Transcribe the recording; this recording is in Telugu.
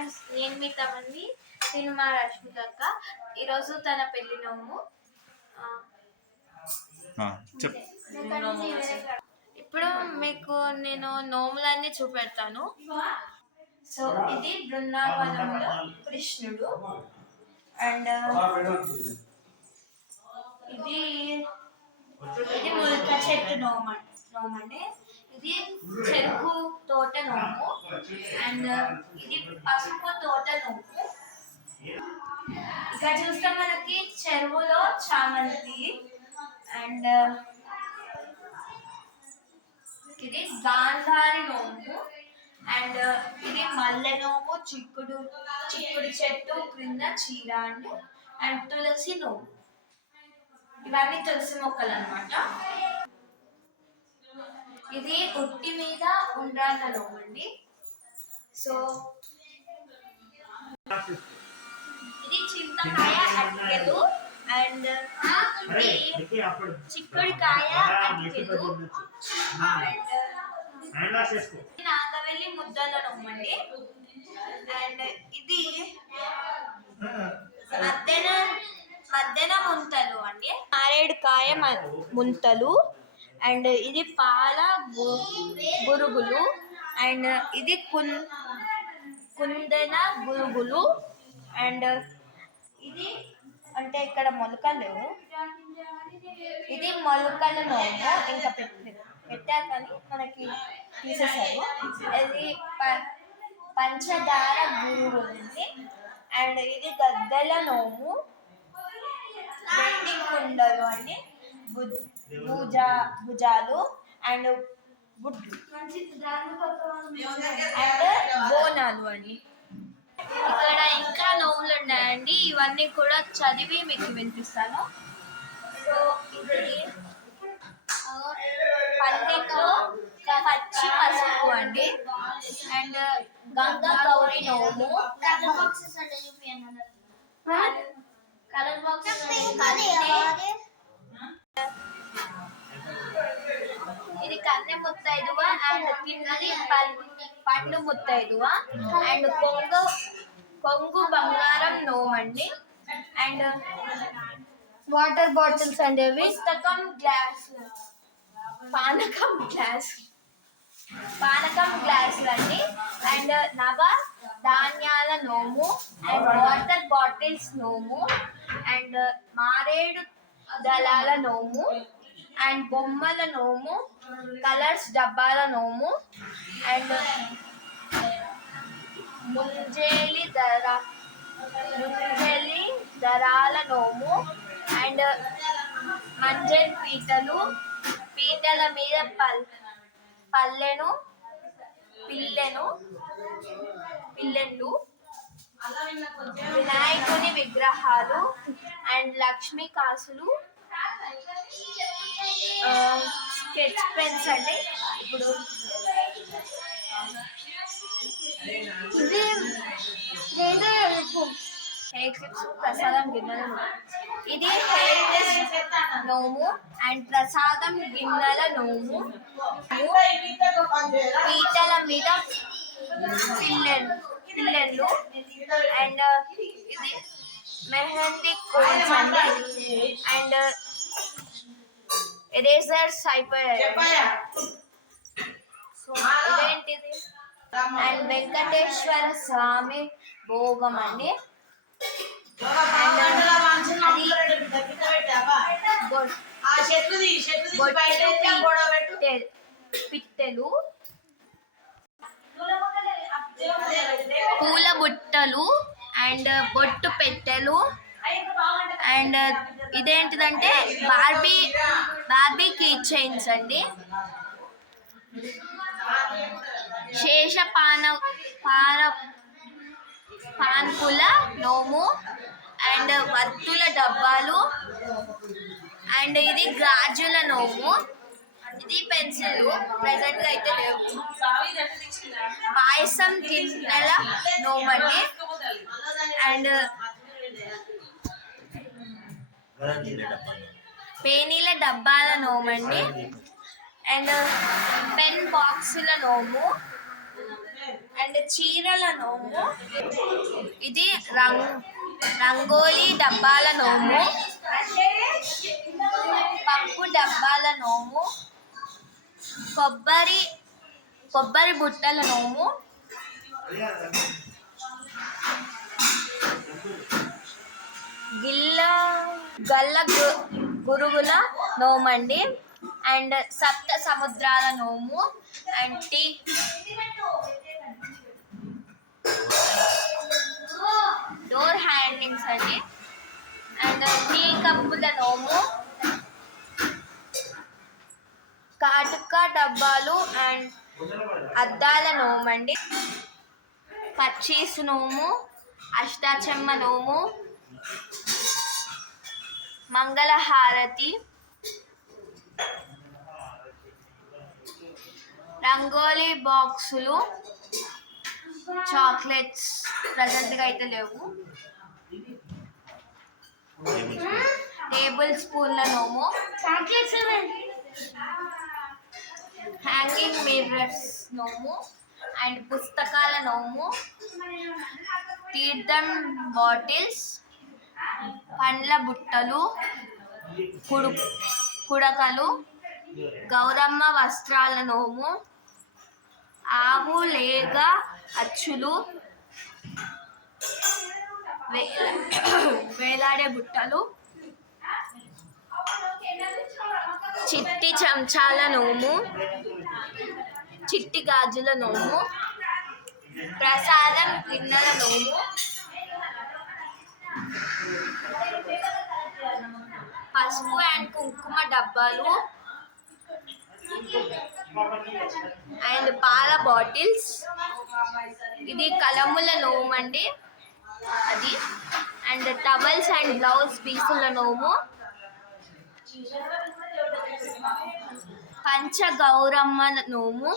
ఫ్రెండ్స్, నేను మీ తమంది సినిమా రష్మిక అక్క. ఈరోజు తన పెళ్లి నోము. ఇప్పుడు మీకు నేను నోములన్నీ చూపెడతాను. సో ఇది బృందావనంలో కృష్ణుడు అండ్ ఇది ముల్క చెట్టు నోమండి. ఇది చెరుకు తోట నోము అండ్ ఇది పసుపు తోట నోము. ఇక్కడ చూస్తే మనకి చెరువులో చామంతి అండ్ ఇది గాంధారి నోము అండ్ ఇది మల్లె నోము, చిక్కుడు చెట్టు క్రింద చీర అండ్ తులసి నోము. ఇవన్నీ తులసి మొక్కలు అన్నమాట. ఇది ఉట్టి మీద ఉండ్రాళ్ళ నోమండి. సో ఇది చింతకాయ అటికెలు అండ్ చిక్కుడుకాయ అటికెలు నాగవెల్లి ముద్దల నోమండి. అండ్ ఇది మద్దెన ముంతలు అండి, మారేడుకాయ ముంతలు అండ్ ఇది పాల గురుగులు అండ్ ఇది కుందెన గురుగులు అండ్ ఇది అంటే ఇక్కడ మొలకలు లేవు. ఇది మొలకల నోము, ఇంకా పెట్టారు కానీ మనకి తీసేసారు. ఇది పంచదార గురుగులు అండ్ ఇది గద్దెల నోము, వెండి కుండలు అండి, భుజాలు అండ్ గుడ్లు అండ్ బోనాలు అండి. ఇక్కడ ఇంకా నోములు ఉన్నాయండి, ఇవన్నీ కూడా చదివి మీకు వినిపిస్తాను. సో ఇది పందిట్లో పచ్చి పసుపు అండి అండ్ గంగా గౌరి నోము, ఇది కన్నె ముత్తైదువ అండ్ కిందది పండు ముత్తైదువ అండ్ కొంగు బంగారం నోమండి అండ్ వాటర్ బాటిల్స్ అండి, పుస్తకం గ్లాస్, పానకం గ్లాసులు అండి అండ్ నవ ధాన్యాల నోము అండ్ వాటర్ బాటిల్స్ నోము అండ్ మారేడు దళాల నోము అండ్ బొమ్మల నోము, కలర్స్ డబ్బాల నోము అండ్ ముంజేలి దరాల నోము అండ్ మంజల్ పీటల మీద పిల్లెళ్ళు, వినాయకుని విగ్రహాలు అండ్ లక్ష్మీ కాసులు, స్కెచ్ పెన్స్ అండి. ఇప్పుడు ప్రసాదం గిన్నెల ఇది నోము అండ్ ప్రసాదం గిన్నెల నోము, పీటల మీద పిల్లెళ్ళు అండ్ ఇది మెహందీ కోన్స్ అండి అండ్ ఎరేజర్స్ అయిపోయాయి. సో ఇదేంటిది అండ్ వెంకటేశ్వర స్వామి భోగం అండి పిట్టెలు, పూల బుట్టలు అండ్ బొట్టు పెట్టెలు అండ్ ఇదేంటిదంటే బార్బీ కీ చైన్స్ అండి, శేష పాన్పుల నోము అండ్ వత్తుల డబ్బాలు అండ్ ఇది గాజుల నోము, ఇది పెన్సిల్ ప్రెసెంట్ గా అయితే లేవు. పాయసం గిన్నెల నోమండి అండ్ పేనీల డబ్బాల నోమండి అండ్ పెన్ బాక్సుల నోము అండ్ చీరల నోము. ఇది రంగోలీ డబ్బాల నోము, పప్పు డబ్బాల నోము, కొబ్బరి బుట్టల నోము, గల్ల గురుగుల నోమండి, అండ్ సప్త సముద్రాల నోము, అండ్ డోర్ హ్యాండింగ్స్ అండి, అండ్ టీ కప్పుల నోము, కాటుక డబ్బాలు అండ్ అద్దాల నోమండి, పచ్చీసు నోము, అష్టాచెమ్మ నోము, మంగళహారతి, రంగోలీ బాక్సులు, చాక్లెట్స్ ప్రజెంట్గా అయితే లేవు, టేబుల్ స్పూన్ల నోము, హ్యాంగింగ్ మిర్రర్స్ నోము, అండ్ పుస్తకాల నోము, తీర్థం బాటిల్స్, పండ్ల బుట్టలు, కుడకలు, గౌరమ్మ వస్త్రాల నోము, ఆవు లేగ అచ్చులు, వేలాడే బుట్టలు, చిట్టి చెంచాల నోము, చిట్టి గాజుల నోము, ప్రసాదం గిన్నెల నోము, పసుపు అండ్ కుంకుమ డబ్బాలు, అండ్ పాల బాటిల్స్. ఇది కలముల నోము అండి అది, అండ్ టవల్స్ అండ్ బ్లౌజ్ పీసుల నోము, పంచ గౌరమ్మ నోము,